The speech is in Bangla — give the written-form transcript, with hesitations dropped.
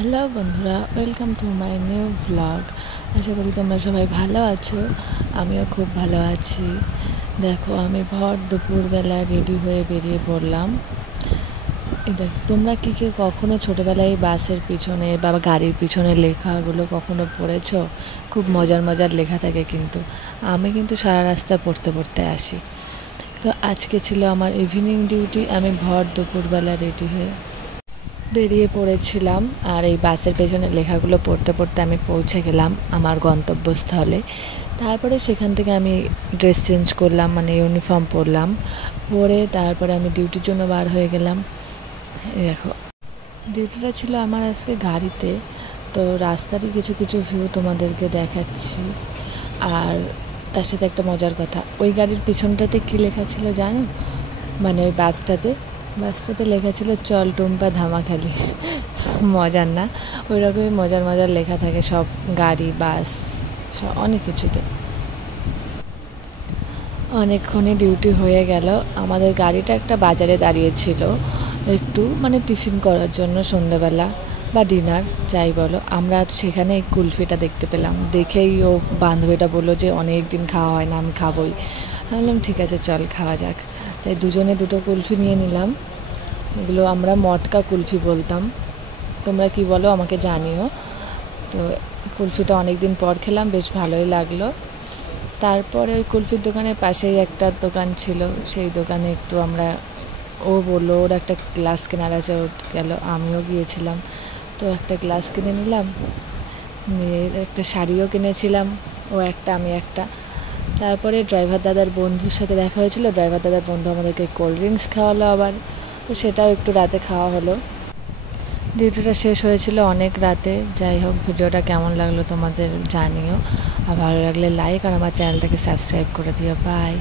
হ্যালো বন্ধুরা, welcome to my new vlog. আশা করি তোমরা সবাই ভালো আছো। আমিও খুব ভালো আছি। দেখো, আমি ভর দুপুরবেলা রেডি হয়ে বেরিয়ে পড়লাম। দেখ, তোমরা কি কখনো ছোটোবেলায় বাসের পিছনে বা গাড়ির পিছনে লেখাগুলো কখনো পড়েছো? খুব মজার মজার লেখা থাকে, কিন্তু আমি কিন্তু সারা রাস্তা পড়তে পড়তে আসি। তো আজকে ছিল আমার ইভিনিং ডিউটি। আমি ভর দুপুরবেলা রেডি হয়ে বেরিয়ে পড়েছিলাম, আর এই বাসের পেছনে লেখাগুলো পড়তে পড়তে আমি পৌঁছে গেলাম আমার গন্তব্যস্থলে। তারপরে সেখান থেকে আমি ড্রেস চেঞ্জ করলাম, মানে ইউনিফর্ম পরলাম। পরে তারপরে আমি ডিউটির জন্য বার হয়ে গেলাম। দেখো, ডিউটিটা ছিল আমার আজকে গাড়িতে। তো রাস্তারই কিছু কিছু ভিউ তোমাদেরকে দেখাচ্ছি। আর তার সাথে একটা মজার কথা, ওই গাড়ির পিছনটাতে কী লেখা ছিল জানো? মানে ওই বাসটাতে লেখা ছিল চল টুম্পা ধামাখালি। মজার না? ওই রকমই মজার মজার লেখা থাকে সব গাড়ি, বাস, সব অনেক কিছুতে। অনেকক্ষণই ডিউটি হয়ে গেল। আমাদের গাড়িটা একটা বাজারে দাঁড়িয়েছিল, একটু মানে টিফিন করার জন্য সন্ধ্যাবেলা বা ডিনার যাই বলো। আমরা সেখানে এই কুলফিটা দেখতে পেলাম। দেখেই ও বান্ধবীটা বললো যে অনেক দিন খাওয়া হয় না, আমি খাবোই। আমি বললাম ঠিক আছে, চল খাওয়া যাক। তাই দুজনে দুটো কুলফি নিয়ে নিলাম। এগুলো আমরা মটকা কুলফি বলতাম, তোমরা কি বলো আমাকে জানিও। তো কুলফিটা অনেক দিন পর খেলাম, বেশ ভালোই লাগলো। তারপরে ওই কুলফির দোকানের পাশেই একটা দোকান ছিল, সেই দোকানে একটু আমরা, ও বললো ওর একটা গ্লাস কেনার আছে, ও গেল, আমিও গিয়েছিলাম। তো একটা গ্লাস কিনে নিলাম, নিয়ে একটা শাড়িও কিনেছিলাম, ও একটা আমি একটা। তারপরে ড্রাইভার দাদার বন্ধুর সাথে দেখা হয়েছিল। ড্রাইভার দাদার বন্ধু আমাদেরকে কোল্ড ড্রিঙ্কস খাওয়ালো আবার। তো সেটাও একটু রাতে খাওয়া হলো। ডিউটিটা শেষ হয়েছিল অনেক রাতে। যাই হোক, ভিডিওটা কেমন লাগলো তোমাদের জানিও। আর ভালো লাগলে লাইক আর আমার চ্যানেলটাকে সাবস্ক্রাইব করে দিও। বাই।